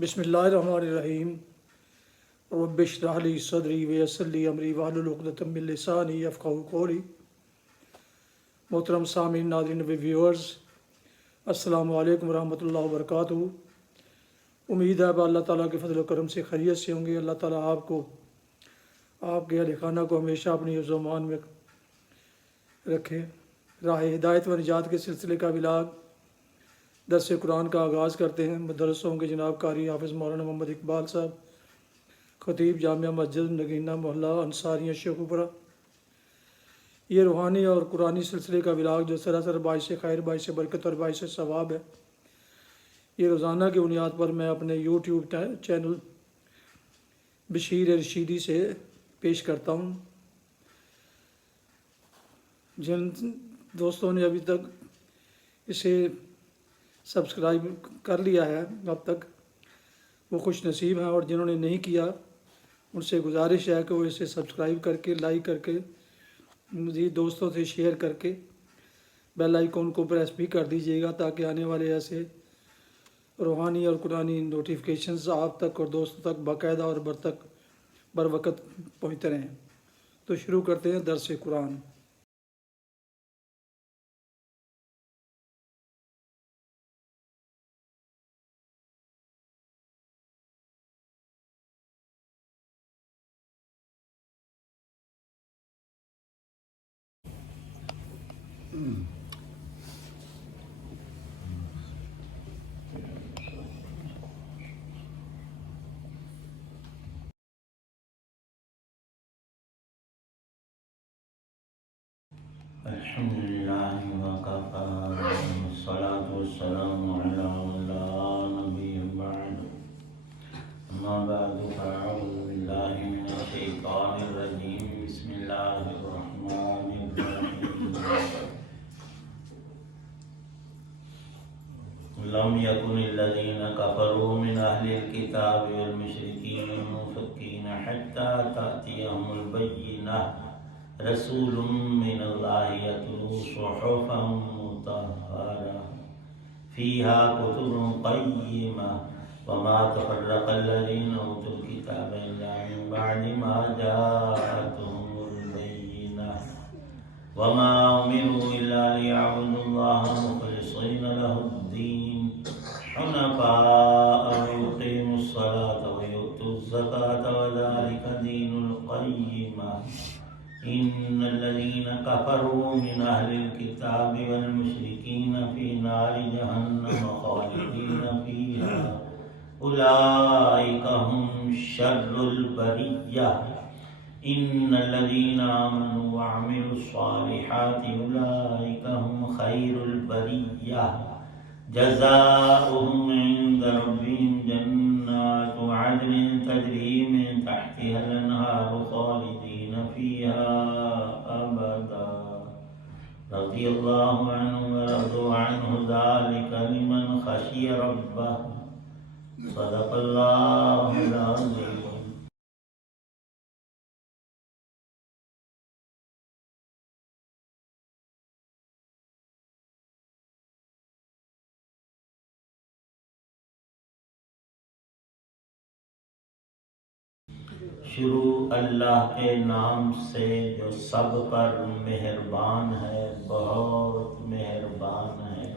بسم اللہ الرحمن الرحیم رب اشرح لی صدری ویسر لی امری واحلل عقدۃ من لسانی یفقہوا قولی۔ محترم سامعین، ناظرین و ویورز، السلام علیکم ورحمۃ اللہ وبرکاتہ۔ امید ہے اللہ تعالیٰ کے فضل و کرم سے خیریت سے ہوں گے۔ اللہ تعالیٰ آپ کو، آپ کے اہل خانہ کو ہمیشہ اپنی حفظ و امان میں رکھے۔ راہ ہدایت و نجات کے سلسلے کا ولاگ درس قرآن کا آغاز کرتے ہیں۔ مدرسوں کے جناب قاری حافظ مولانا محمد اقبال صاحب، خطیب جامعہ مسجد نگینہ محلہ انصاریہ شیخوپورہ۔ یہ روحانی اور قرآنی سلسلے کا ولاگ جو سراسر باعث خیر، باعث برکت اور باعث ثواب ہے، یہ روزانہ کی بنیاد پر میں اپنے یوٹیوب چینل بشیر رشیدی سے پیش کرتا ہوں۔ جن دوستوں نے ابھی تک اسے سبسکرائب کر لیا ہے اب تک، وہ خوش نصیب ہیں، اور جنہوں نے نہیں کیا ان سے گزارش ہے کہ وہ اسے سبسکرائب کر کے، لائک کر کے، مزید دوستوں سے شیئر کر کے بیل آئیکن کو پریس بھی کر دیجیے گا، تاکہ آنے والے ایسے روحانی اور قرآنی نوٹیفیکیشنز آپ تک اور دوستوں تک باقاعدہ اور بر وقت پہنچتے رہیں۔ تو شروع کرتے ہیں درس قرآن۔ الحمد لله وكفى والصلاة والسلام على من لا نبي بعد أما بعد فأعوذ بالله من الشيطان الرجيم بسم الله الرحمن الرحيم لم يكن الذين كفروا من أهل الكتاب والمشركين منفكين حتى تأتيهم البينة رسول من الله يتلو صحفا مطهرة فيها كتب قيمة وما تفرق الذين أوتوا الكتاب إلا من بعد ما جاءتهم البينة وما أمروا إلا ليعبدوا الله مخلصين له الدين حنفاء ويقيموا الصلاة ويؤتوا الزكاة وذلك دين القيمة إن الذين كفروا من أهل الكتاب والمشركين في نار جهنم خالدين فيها أولئك هم شر البرية إن الذين آمنوا وعملوا الصالحات أولئك هم خير البرية جزاؤهم عند ربهم جنات عدن تجري من تحتها الأنهار خالدين فيها أبدا رضي الله عنهم ورضوا عنه ذلك لمن خشي ربه صدق الله العظيم۔ شروع اللہ کے نام سے جو سب پر مہربان ہے، بہت مہربان ہے۔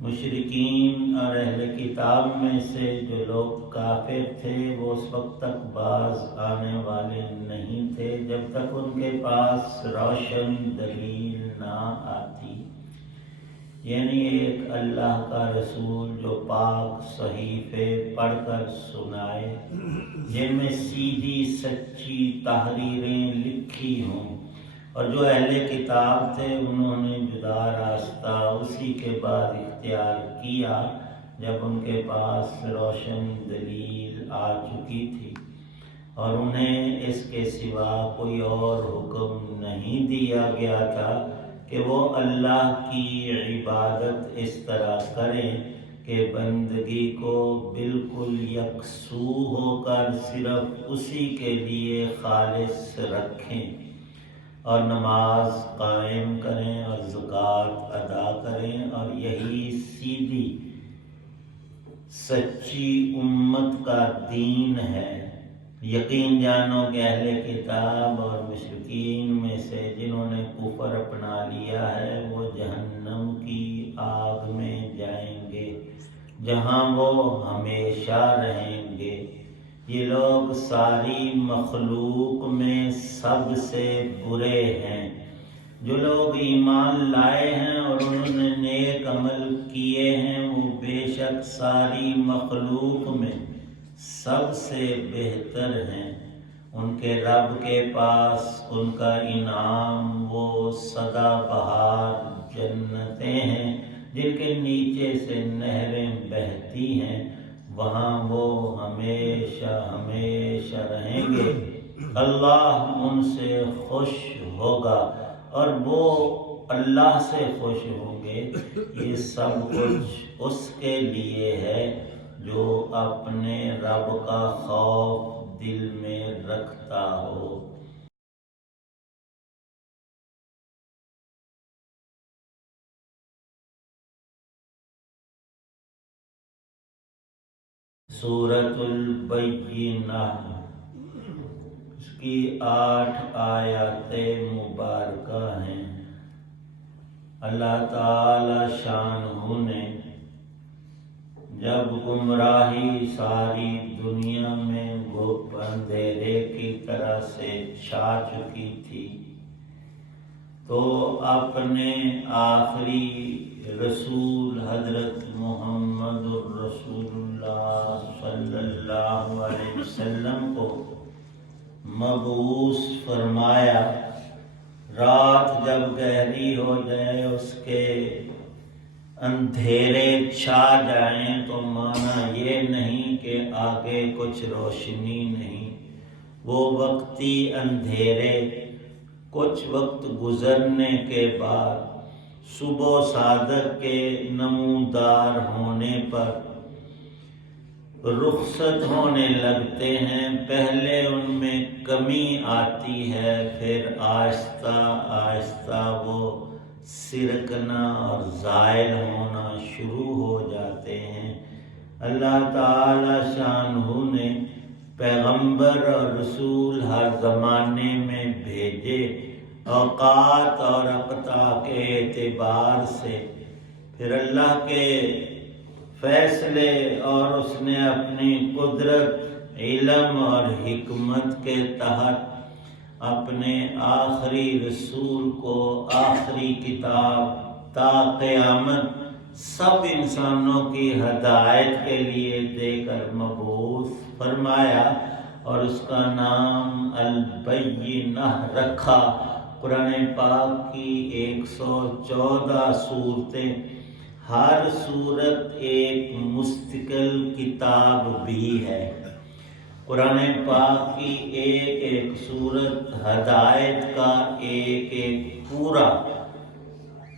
مشرکین اور اہل کتاب میں سے جو لوگ کافر تھے وہ اس وقت تک باز آنے والے نہیں تھے جب تک ان کے پاس روشن دلیل نہ آتی، یعنی ایک اللہ کا رسول جو پاک صحیفے پڑھ کر سنائے جن میں سیدھی سچی تحریریں لکھی ہوں، اور جو اہل کتاب تھے انہوں نے جدا راستہ اسی کے بعد اختیار کیا جب ان کے پاس روشن دلیل آ چکی تھی، اور انہیں اس کے سوا کوئی اور حکم نہیں دیا گیا تھا کہ وہ اللہ کی عبادت اس طرح کریں کہ بندگی کو بالکل یکسو ہو کر صرف اسی کے لیے خالص رکھیں، اور نماز قائم کریں اور زکوٰۃ ادا کریں، اور یہی سیدھی سچی امت کا دین ہے۔ یقین جانو کہ اہل کتاب اور مشرکین میں سے جنہوں نے کفر اپنا لیا ہے وہ جہنم کی آگ میں جائیں گے جہاں وہ ہمیشہ رہیں گے۔ یہ لوگ ساری مخلوق میں سب سے برے ہیں۔ جو لوگ ایمان لائے ہیں اور انہوں نے نیک عمل کیے ہیں وہ بے شک ساری مخلوق میں سب سے بہتر ہیں۔ ان کے رب کے پاس ان کا انعام وہ سدا بہار جنتیں ہیں جن کے نیچے سے نہریں بہتی ہیں، وہاں وہ ہمیشہ ہمیشہ رہیں گے۔ اللہ ان سے خوش ہوگا اور وہ اللہ سے خوش ہوں گے۔ یہ سب کچھ اس کے لیے ہے جو اپنے رب کا خوف دل میں رکھتا ہو۔ سورۃ البینہ، اس کی 8 آیات مبارکہ ہیں۔ اللہ تعالی شانہ نے جب گمراہی ساری دنیا میں اندھیرے کی طرح سے چھا چکی تھی تو اپنے آخری رسول حضرت محمد الرسول اللہ صلی اللہ علیہ وسلم کو مبعوث فرمایا۔ رات جب گہری ہو جائے، اس کے اندھیرے چھا جائیں تو معنی یہ نہیں کہ آگے کچھ روشنی نہیں، وہ وقتی اندھیرے کچھ وقت گزرنے کے بعد صبح صادق کے نمودار ہونے پر رخصت ہونے لگتے ہیں۔ پہلے ان میں کمی آتی ہے، پھر آہستہ آہستہ وہ سرکنا اور زائل ہونا شروع ہو جاتے ہیں۔ اللہ تعالی شانہ نے پیغمبر اور رسول ہر زمانے میں بھیجے، اوقات اور اقطاع کے اعتبار سے۔ پھر اللہ کے فیصلے اور اس نے اپنی قدرت، علم اور حکمت کے تحت اپنے آخری رسول کو آخری کتاب تا قیامت سب انسانوں کی ہدایت کے لیے دے کر مبعوث فرمایا اور اس کا نام البینہ رکھا۔ قرآن پاک کی 114 صورتیں، ہر صورت ایک مستقل کتاب بھی ہے۔ قرآن پاک کی ایک ایک صورت ہدایت کا ایک ایک پورا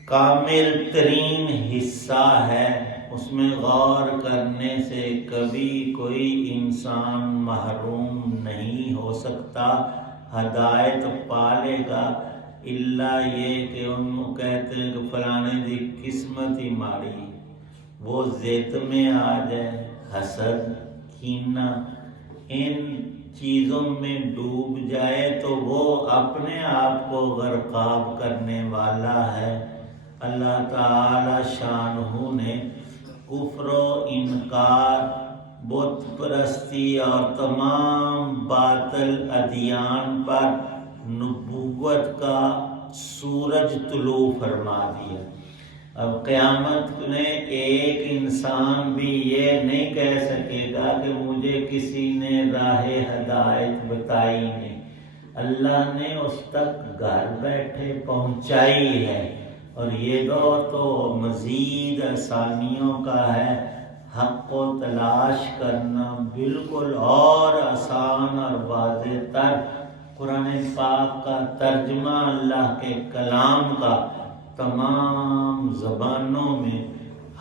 کامل ترین حصہ ہے۔ اس میں غور کرنے سے کبھی کوئی انسان محروم نہیں ہو سکتا، ہدایت پالے گا، الا یہ کہ ان کو کہتے ہیں کہ فلانے دی قسمت ہی ماڑی، وہ ضد میں آ جائے، حسد، کینہ، ان چیزوں میں ڈوب جائے تو وہ اپنے آپ کو غرقاب کرنے والا ہے۔ اللہ تعالی شانہ نے کفر و انکار، بت پرستی اور تمام باطل ادیان پر نبوت کا سورج طلوع فرما دیا۔ اب قیامت میں ایک انسان بھی یہ نہیں کہہ سکے گا کہ مجھے کسی نے راہ ہدایت بتائی نہیں، اللہ نے اس تک گھر بیٹھے پہنچائی ہے۔ اور یہ دور تو مزید آسانیوں کا ہے، حق کو تلاش کرنا بالکل اور آسان اور واضح تر۔ قرآن پاک کا ترجمہ اللہ کے کلام کا تمام زبانوں میں،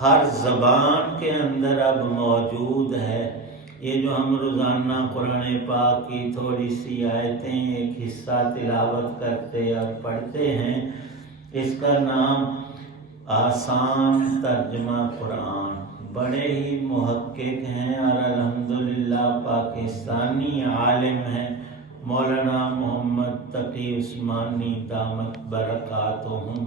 ہر زبان کے اندر اب موجود ہے۔ یہ جو ہم روزانہ قرآن پاک کی تھوڑی سی آیتیں ایک حصہ تلاوت کرتے اور پڑھتے ہیں، اس کا نام آسان ترجمہ قرآن، بڑے ہی محقق ہیں اور الحمدللہ پاکستانی عالم ہیں، مولانا محمد تقی عثمانی دامت برکاتہم۔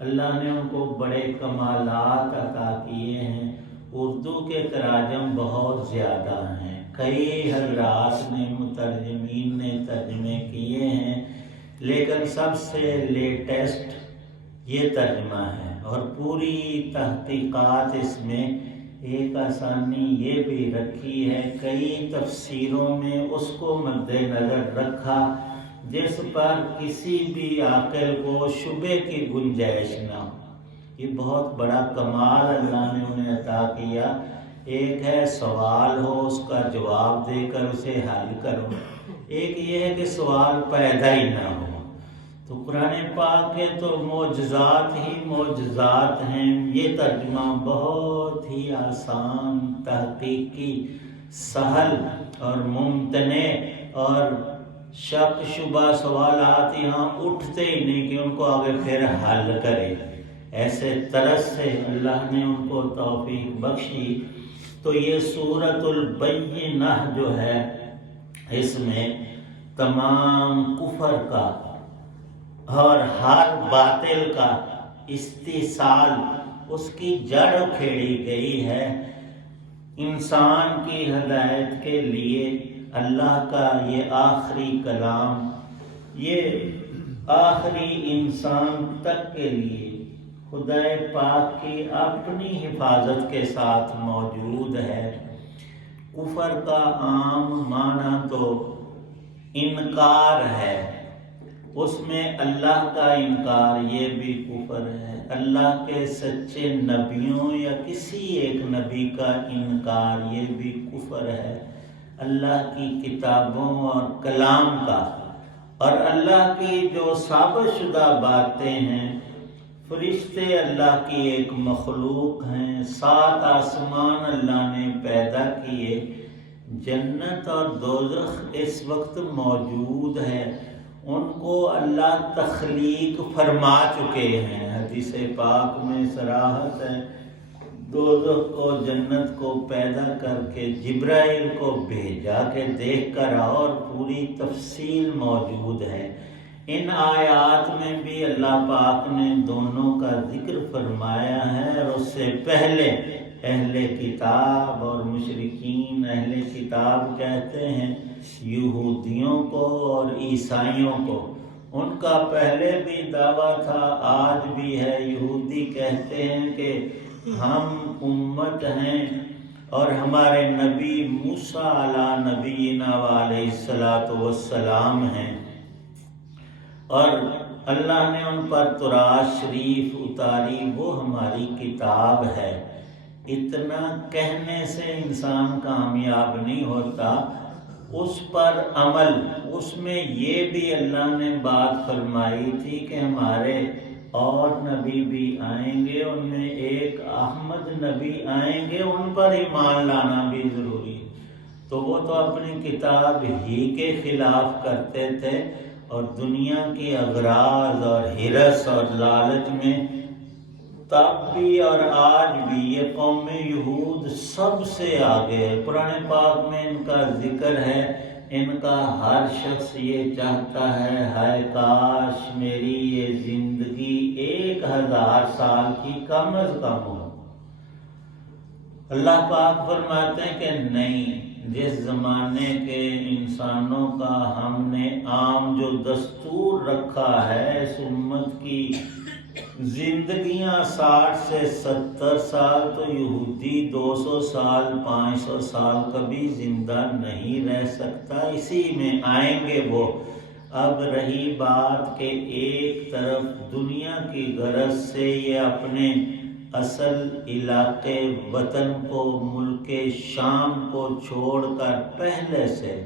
اللہ نے ان کو بڑے کمالات عطا کیے ہیں۔ اردو کے تراجم بہت زیادہ ہیں، کئی حضرات نے مترجمین نے ترجمے کیے ہیں، لیکن سب سے لیٹسٹ یہ ترجمہ ہے، اور پوری تحقیقات اس میں ایک آسانی یہ بھی رکھی ہے، کئی تفسیروں میں اس کو مد نظر رکھا جس پر کسی بھی عاقل کو شبہ کی گنجائش نہ ہو۔ یہ بہت بڑا کمال اللہ نے انہیں عطا کیا۔ ایک ہے سوال ہو، اس کا جواب دے کر اسے حل کرو، ایک یہ ہے کہ سوال پیدا ہی نہ ہو۔ تو قرآن پاک کے تو معجزات ہی معجزات ہیں۔ یہ ترجمہ بہت ہی آسان، تحقیقی، سہل اور ممتنع، اور شک شبہ سوالات یہاں اٹھتے ہی نہیں کہ ان کو آگے پھر حل کرے، ایسے طرز سے اللہ نے ان کو توفیق بخشی۔ تو یہ سورۃ البینہ جو ہے، اس میں تمام کفر کا اور ہر باطل کا استحصال، اس کی جڑ کھیڑی گئی ہے۔ انسان کی ہدایت کے لیے اللہ کا یہ آخری کلام، یہ آخری انسان تک کے لیے خدا پاک کی اپنی حفاظت کے ساتھ موجود ہے۔ کفر کا عام معنی تو انکار ہے، اس میں اللہ کا انکار یہ بھی کفر ہے، اللہ کے سچے نبیوں یا کسی ایک نبی کا انکار یہ بھی کفر ہے، اللہ کی کتابوں اور کلام کا، اور اللہ کی جو ثابت شدہ باتیں ہیں۔ فرشتے اللہ کی ایک مخلوق ہیں، 7 آسمان اللہ نے پیدا کیے، جنت اور دوزخ اس وقت موجود ہے، ان کو اللہ تخلیق فرما چکے ہیں۔ حدیث پاک میں صراحت ہے، دوزخ کو جنت کو پیدا کر کے جبرائیل کو بھیجا کہ دیکھ کر آؤ، اور پوری تفصیل موجود ہے۔ ان آیات میں بھی اللہ پاک نے دونوں کا ذکر فرمایا ہے، اور اس سے پہلے اہل کتاب اور مشرکین، اہل کتاب کہتے ہیں یہودیوں کو اور عیسائیوں کو، ان کا پہلے بھی دعویٰ تھا، آج بھی ہے۔ یہودی کہتے ہیں کہ ہم امت ہیں اور ہمارے نبی موسیٰ علیٰ نبینا علیہ السلام ہیں، اور اللہ نے ان پر تورات شریف اتاری، وہ ہماری کتاب ہے۔ اتنا کہنے سے انسان کامیاب نہیں ہوتا، اس پر عمل، اس میں یہ بھی اللہ نے بات فرمائی تھی کہ ہمارے اور نبی بھی آئیں گے، ان میں ایک احمد نبی آئیں گے، ان پر ایمان لانا بھی ضروری ہے۔ تو وہ تو اپنی کتاب ہی کے خلاف کرتے تھے، اور دنیا کی اغراض اور ہرس اور لالچ میں تب بھی اور آج بھی یہ قوم یہود سب سے آگے ہے۔ قرآن پاک میں ان کا ذکر ہے، ان کا ہر شخص یہ چاہتا ہے، ہائے کاش میری یہ زندگی 1000 سال کی کم از کم ہو۔ اللہ پاک فرماتے ہیں کہ نہیں، جس زمانے کے انسانوں کا ہم نے عام جو دستور رکھا ہے، اس امت کی زندگیاں 60 سے 70 سال، تو یہودی 200 سال 500 سال کبھی زندہ نہیں رہ سکتا، اسی میں آئیں گے وہ۔ اب رہی بات کہ ایک طرف دنیا کی غرض سے یہ اپنے اصل علاقے وطن کو، ملک شام کو چھوڑ کر پہلے سے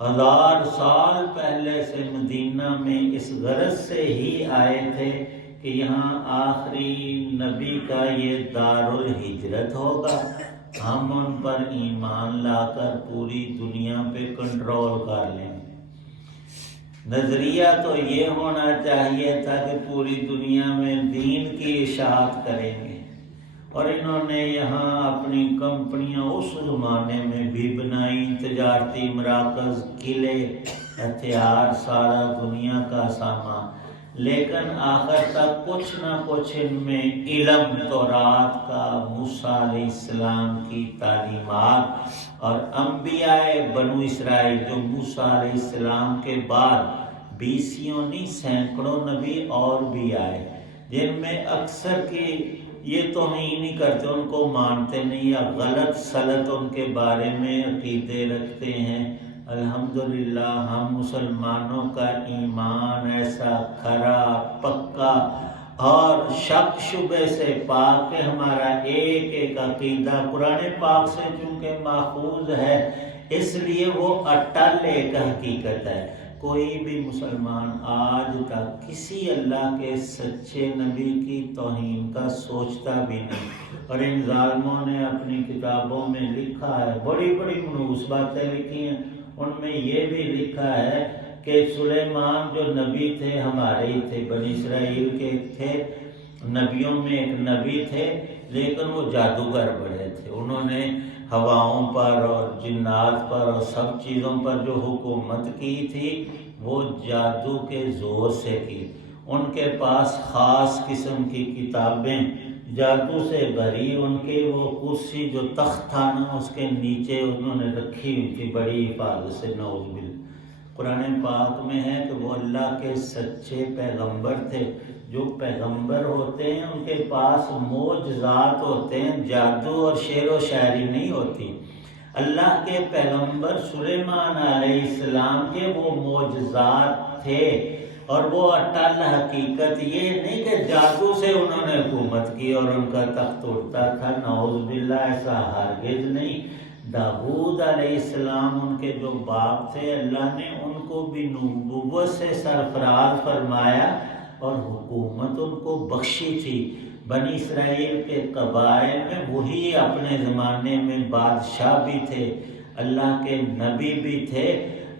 1000 سال پہلے سے مدینہ میں اس غرض سے ہی آئے تھے کہ یہاں آخری نبی کا یہ دارالہجرت ہوگا، ہم ان پر ایمان لا کر پوری دنیا پہ کنٹرول کر لیں گے۔ نظریہ تو یہ ہونا چاہیے تھا کہ پوری دنیا میں دین کی اشاعت کریں گے، اور انہوں نے یہاں اپنی کمپنیاں اس زمانے میں بھی بنائی، تجارتی مراکز، قلعے، ہتھیار، سارا دنیا کا سامان، لیکن آخر تک کچھ نہ کچھ ان میں علم تورات کا، موسیٰ علیہ السلام کی تعلیمات اور انبیاء بنو اسرائیل جو موسیٰ علیہ السلام کے بعد بیسیوں نہیں سینکڑوں نبی اور بھی آئے، جن میں اکثر کی یہ توہین نہیں کرتے، ان کو مانتے نہیں یا غلط سلط ان کے بارے میں عقیدے رکھتے ہیں۔ الحمدللہ ہم مسلمانوں کا ایمان ایسا کھرا پکا اور شک شبہ سے پاک کہ ہمارا ایک ایک عقیدہ قرآن پاک سے چونکہ ماخوذ ہے، اس لیے وہ اٹل ایک حقیقت ہے۔ کوئی بھی مسلمان آج تک کسی اللہ کے سچے نبی کی توہین کا سوچتا بھی نہیں، اور ان ظالموں نے اپنی کتابوں میں لکھا ہے، بڑی بڑی منحوس باتیں لکھی ہیں، ان میں یہ بھی لکھا ہے کہ سلیمان جو نبی تھے ہمارے ہی تھے، بنی اسرائیل کے تھے، نبیوں میں ایک نبی تھے، لیکن وہ جادوگر بڑے تھے، انہوں نے ہواؤں پر اور جنات پر اور سب چیزوں پر جو حکومت کی تھی وہ جادو کے زور سے کی۔ ان کے پاس خاص قسم کی کتابیں جادو سے بھری، ان کے وہ کرسی جو تخت تھا نا اس کے نیچے انہوں نے رکھی ہوئی تھی بڑی حفاظت سے، نعوذ باللہ۔ قرآن پاک میں ہے کہ وہ اللہ کے سچے پیغمبر تھے، جو پیغمبر ہوتے ہیں ان کے پاس معجزات ہوتے ہیں، جادو اور شعر و شاعری نہیں ہوتی۔ اللہ کے پیغمبر سلیمان علیہ السلام کے وہ معجزات تھے، اور وہ اٹل حقیقت یہ نہیں کہ جادو سے انہوں نے حکومت کی اور ان کا تخت اڑتا تھا، نعوذ باللہ، ایسا ہرگز نہیں۔ داؤد علیہ السلام ان کے جو باپ تھے، اللہ نے ان کو بھی نبوت سے سرفراز فرمایا اور حکومت ان کو بخشی تھی۔ بنی اسرائیل کے قبائل میں وہی اپنے زمانے میں بادشاہ بھی تھے، اللہ کے نبی بھی تھے۔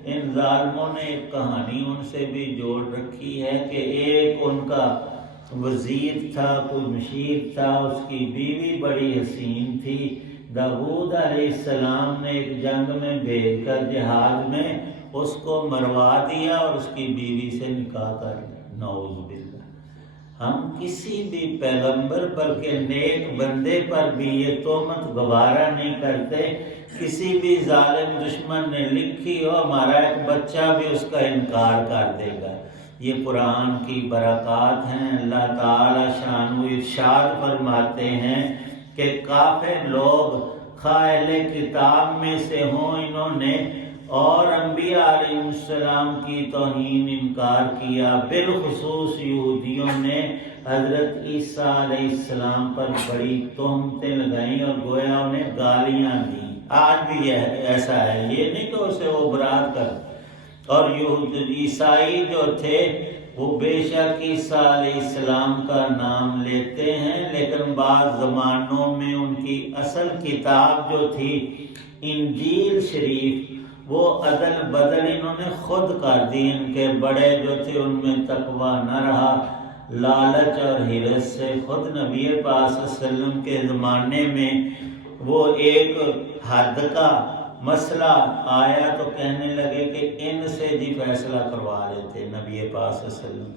ان ظالموں نے ایک کہانی ان سے بھی جوڑ رکھی ہے کہ ایک ان کا وزیر تھا، کوئی مشیر تھا، اس کی بیوی بڑی حسین تھی، داؤد علیہ السلام نے ایک جنگ میں بھیج کر جہاد میں اس کو مروا دیا اور اس کی بیوی سے نکاح کر لیا، نعوذ باللہ۔ ہم کسی بھی پیغمبر بلکہ نیک بندے پر بھی یہ تہمت گوارا نہیں کرتے۔ کسی بھی ظالم دشمن نے لکھی ہو، ہمارا ایک بچہ بھی اس کا انکار کر دے گا۔ یہ قرآن کی برکات ہیں۔ اللہ تعالی شانہ ارشاد فرماتے ہیں کہ کافر لوگ خواہ اہل کتاب میں سے ہوں، انہوں نے اور انبیاء علیہ السلام کی توہین انکار کیا، بالخصوص یہودیوں نے حضرت عیسیٰ علیہ السلام پر بڑی تہمتیں لگائیں اور گویا انہیں گالیاں دیں۔ آج بھی ایسا ہے، یہ نہیں کہ اسے وہ برات کر۔ اور عیسائی جو تھے وہ بے شک عیسیٰ علیہ السلام کا نام لیتے ہیں، لیکن بعض زمانوں میں ان کی اصل کتاب جو تھی انجیل شریف وہ عدل بدل انہوں نے خود کر دی۔ ان کے بڑے جو تھے ان میں تقویٰ نہ رہا، لالچ اور حرص سے خود نبی پاک صلی اللہ علیہ وسلم کے زمانے میں وہ ایک حد کا مسئلہ آیا تو کہنے لگے کہ ان سے جی فیصلہ کروا لیتے نبی پاک صلی اللہ علیہ وسلم،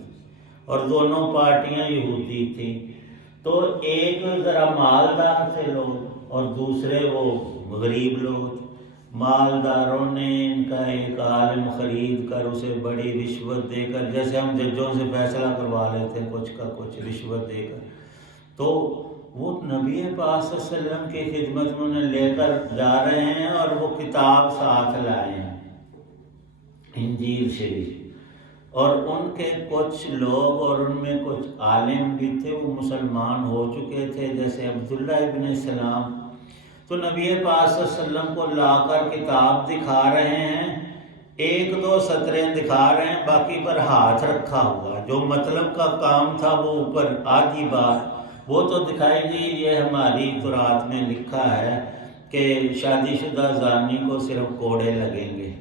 اور دونوں پارٹیاں یہودی تھیں، تو ایک ذرا مالدار تھے لوگ اور دوسرے وہ غریب لوگ۔ مالداروں نے ان کا ایک عالم خرید کر اسے بڑی رشوت دے کر، جیسے ہم ججوں سے فیصلہ کروا لیتے ہیں کچھ کا کچھ رشوت دے کر، تو وہ نبی پاک صلی اللہ علیہ وسلم کی خدمت میں انہیں لے کر جا رہے ہیں اور وہ کتاب ساتھ لائے ہیں انجیل شریف، اور ان کے کچھ لوگ اور ان میں کچھ عالم بھی تھے، وہ مسلمان ہو چکے تھے، جیسے عبداللہ ابن سلام۔ تو نبی پاک صلی اللہ علیہ وسلم کو لا کر کتاب دکھا رہے ہیں، ایک دو سطریں دکھا رہے ہیں، باقی پر ہاتھ رکھا ہوا، جو مطلب کا کام تھا وہ اوپر آدھی بات وہ تو دکھائی دی۔ یہ ہماری تورات میں لکھا ہے کہ شادی شدہ زانی کو صرف کوڑے لگیں گے۔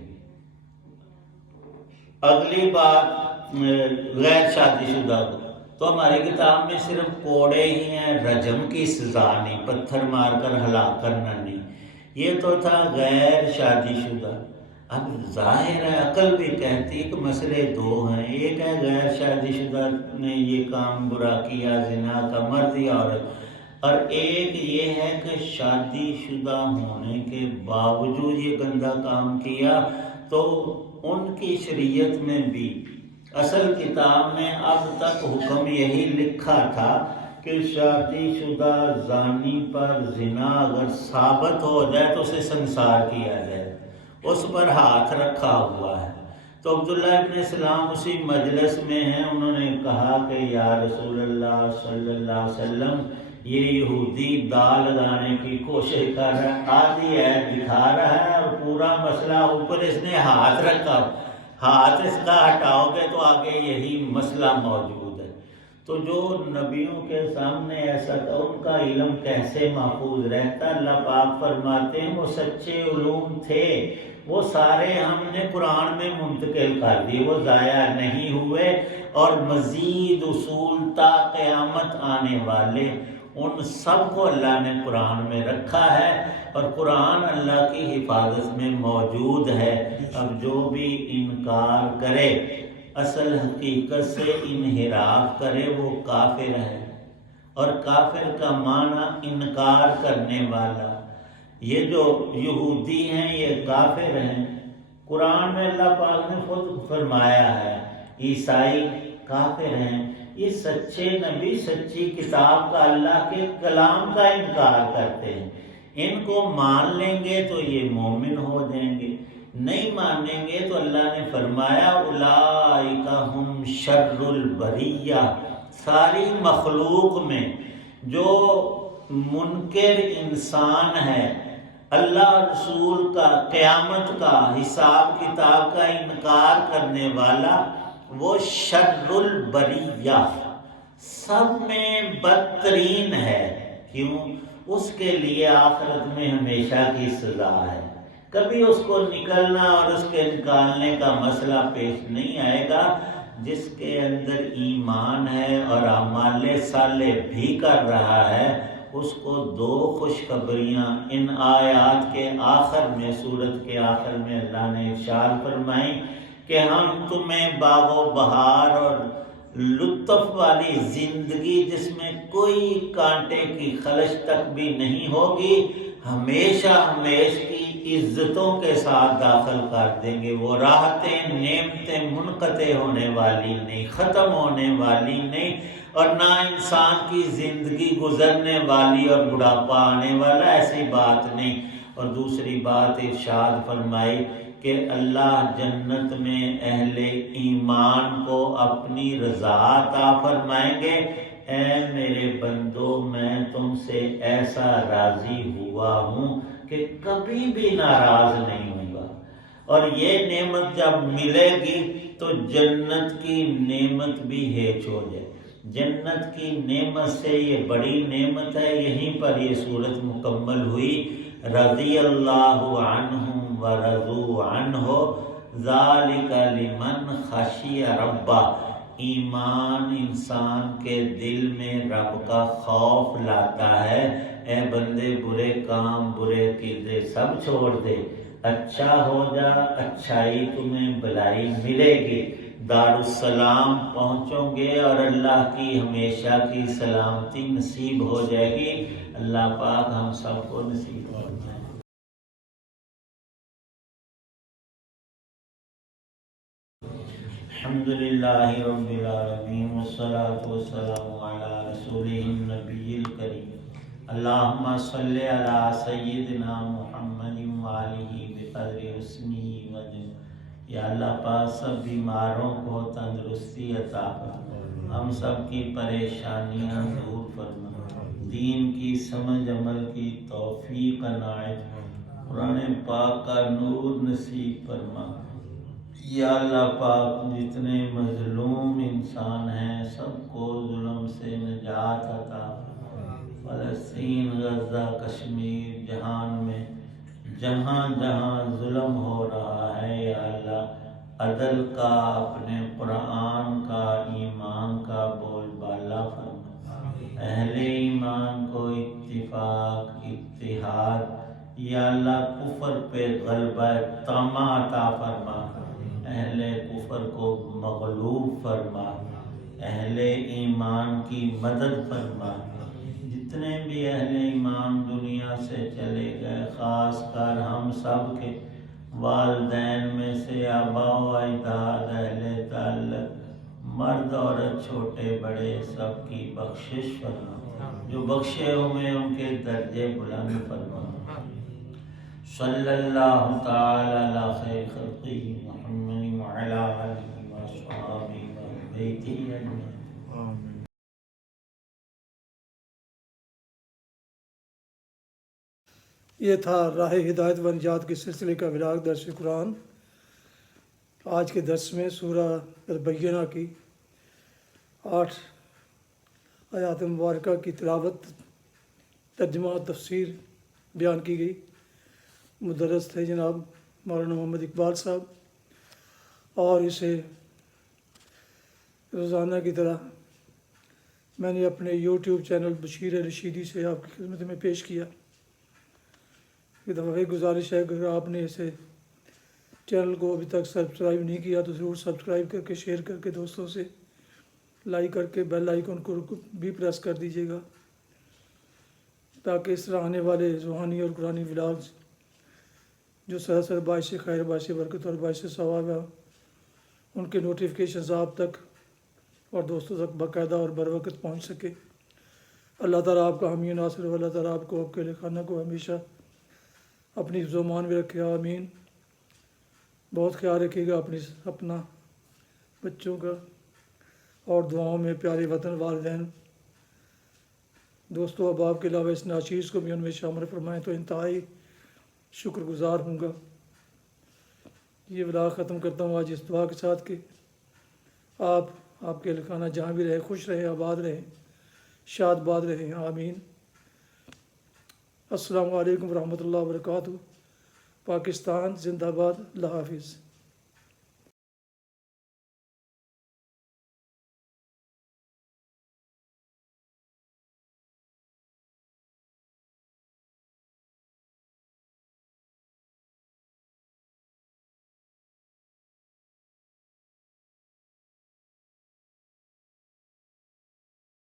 اگلی بات غیر شادی شدہ کو، تو ہماری کتاب میں صرف کوڑے ہی ہیں، رجم کی سزا نہیں، پتھر مار کر ہلاک کرنا نہیں۔ یہ تو تھا غیر شادی شدہ۔ اب ظاہر ہے عقل بھی کہتی ہے کہ مسئلے دو ہیں، ایک ہے غیر شادی شدہ نے یہ کام برا کیا، زنا کا، مرد یا عورت، اور ایک یہ ہے کہ شادی شدہ ہونے کے باوجود یہ گندا کام کیا۔ تو ان کی شریعت میں بھی اصل کتاب میں اب تک حکم یہی لکھا تھا کہ شادی شدہ زانی پر زنا اگر ثابت ہو جائے تو اسے سنسار کیا جائے، اس پر ہاتھ رکھا ہوا ہے۔ تو عبداللہ ابن سلام اسی مجلس میں ہیں، انہوں نے کہا کہ یا رسول اللہ صلی اللہ علیہ وسلم، یہ یہودی دال لگانے کی کوشش کر رہا ہے، آدھی عیب دکھا رہا ہے اور پورا مسئلہ اوپر اس نے ہاتھ رکھا، ہاتھ اس کا ہٹاؤ گے تو آگے یہی مسئلہ موجود ہے۔ تو جو نبیوں کے سامنے ایسا تھا، ان کا علم کیسے محفوظ رہتا؟ اللہ پاک فرماتے ہیں وہ سچے علوم تھے، وہ سارے ہم نے قرآن میں منتقل کر دیے، وہ ضائع نہیں ہوئے، اور مزید اصول تا قیامت آنے والے ان سب کو اللہ نے قرآن میں رکھا ہے، اور قرآن اللہ کی حفاظت میں موجود ہے۔ اب جو بھی انکار کرے، اصل حقیقت سے انحراف کرے، وہ کافر ہے، اور کافر کا معنی انکار کرنے والا۔ یہ جو یہودی ہیں یہ کافر ہیں، قرآن میں اللہ پاک نے خود فرمایا ہے، عیسائی کافر ہیں۔ یہ سچے نبی، سچی کتاب کا، اللہ کے کلام کا انکار کرتے ہیں۔ ان کو مان لیں گے تو یہ مومن ہو جائیں گے، نہیں مانیں گے تو اللہ نے فرمایا اولئک ہم شر البریہ، ساری مخلوق میں جو منکر انسان ہے، اللہ رسول کا، قیامت کا، حساب کتاب کا انکار کرنے والا، وہ شر البریہ، سب میں بدترین ہے۔ کیوں؟ اس کے لیے آخرت میں ہمیشہ کی سزا ہے، کبھی اس کو نکلنا اور اس کے نکالنے کا مسئلہ پیش نہیں آئے گا۔ جس کے اندر ایمان ہے اور اعمال صالح بھی کر رہا ہے، اس کو دو خوشخبریاں ان آیات کے آخر میں، سورت کے آخر میں اللہ نے ارشاد فرمائی کہ ہم تمہیں باغ و بہار اور لطف والی زندگی جس میں کوئی کانٹے کی خلش تک بھی نہیں ہوگی، ہمیشہ ہمیشہ کی عزتوں کے ساتھ داخل کر دیں گے۔ وہ راحتیں، نعمتیں منقطع ہونے والی نہیں، ختم ہونے والی نہیں، اور نہ انسان کی زندگی گزرنے والی اور بڑھاپا آنے والا، ایسی بات نہیں۔ اور دوسری بات ارشاد فرمائی کہ اللہ جنت میں اہل ایمان کو اپنی رضا عطا فرمائیں گے، اے میرے بندو میں تم سے ایسا راضی ہوا ہوں کہ کبھی بھی ناراض نہیں ہوں گا۔ اور یہ نعمت جب ملے گی تو جنت کی نعمت بھی ہیچ ہو جائے۔ جنت کی نعمت سے یہ بڑی نعمت ہے، یہیں پر یہ صورت مکمل ہوئی، رضی اللہ عنہم ورضوا عنہ ذالک لمن خشی ربہ۔ ایمان انسان کے دل میں رب کا خوف لاتا ہے۔ اے بندے، برے کام، برے عقیدے سب چھوڑ دے، اچھا ہو جا، اچھائی تمہیں بھلائی ملے گی، دارالسلام پہنچو گے اور اللہ کی ہمیشہ کی سلامتی نصیب ہو جائے گی۔ اللہ پاک ہم سب کو نصیب فرمائے۔ الحمدللہ رب العالمین والصلاة والسلام علی رسولہ النبی الکریم، اللہم صلی علی سیدنا محمد وآلہ بقدر حسنہ وجل۔ یا اللہ پاک سب بیماروں کو تندرستی عطا فرما، ہم سب کی پریشانیاں دور فرما، دین کی سمجھ عمل کی توفیق عنایت، قرآن پاک کا نور نصیب فرما۔ یا اللہ پاک جتنے مظلوم انسان ہیں سب کو ظلم سے نجات عطا فرما۔ فلسطین، غزہ، کشمیر، جہان میں جہاں جہاں ظلم ہو رہا ہے، یا اللہ عدل کا، اپنے قرآن کا، ایمان کا بول بالا غلبہ طامہ عطا فرما، اہل کفر کو مغلوب فرما، اہل ایمان کی مدد فرما۔ جتنے بھی اہل ایمان دنیا سے چلے گئے، خاص کر ہم سب کے والدین میں سے آباء و اجداد، اہل تعلق، مرد عورت، چھوٹے بڑے، سب کی بخشش فرما، جو بخشے ہوئے ان کے درجے بلند فرما۔ صلی اللہ تعالی علی خیر خلقہ محمد وعلی آلہ وصحبہ وبیتہ اجمعین۔ یہ تھا راہ ہدایت و نجات کے سلسلے کا ولاغ درس قرآن۔ آج کے درس میں سورہ البینہ کی 8 آیات مبارکہ کی تلاوت، ترجمہ اور تفسیر بیان کی گئی۔ مدرس تھے جناب مولانا محمد اقبال صاحب، اور اسے روزانہ کی طرح میں نے اپنے یوٹیوب چینل بشیر رشیدی سے آپ کی خدمت میں پیش کیا۔ ایک دفعہ گزارش ہے کہ اگر آپ نے اسے چینل کو ابھی تک سبسکرائب نہیں کیا تو ضرور سبسکرائب کر کے، شیئر کر کے، دوستوں سے لائک کر کے بیل آئیکن کو بھی پریس کر دیجیے گا، تاکہ اس طرح آنے والے روحانی اور قرآنی ولاگز جو سراسر باعث خیر، باعث برکت اور باعث ثواب ہے، ان کے نوٹیفیکیشنز آپ تک اور دوستوں تک باقاعدہ اور بر وقت پہنچ سکے۔ اللہ تعالیٰ آپ کا حامی و ناصر ہو، اللہ تعالیٰ آپ کو، آپ کے خانہ کو ہمیشہ اپنی حفظ و امان میں رکھے، آمین۔ بہت خیال رکھیے گا اپنا بچوں کا، اور دعاؤں میں پیارے وطن، والدین، دوستوں، احباب کے علاوہ اس ناچیز کو بھی ان میں شامل فرمائیں تو انتہائی شکر گزار ہوں گا۔ یہ ولاغ ختم کرتا ہوں آج اس دعا کے ساتھ کہ آپ کے خانہ جہاں بھی رہے، خوش رہے، آباد رہے، شاد باد رہے، آمین۔ السلام علیکم ورحمۃ اللہ وبرکاتہ۔ پاکستان زندہ باد، اللہ حافظ۔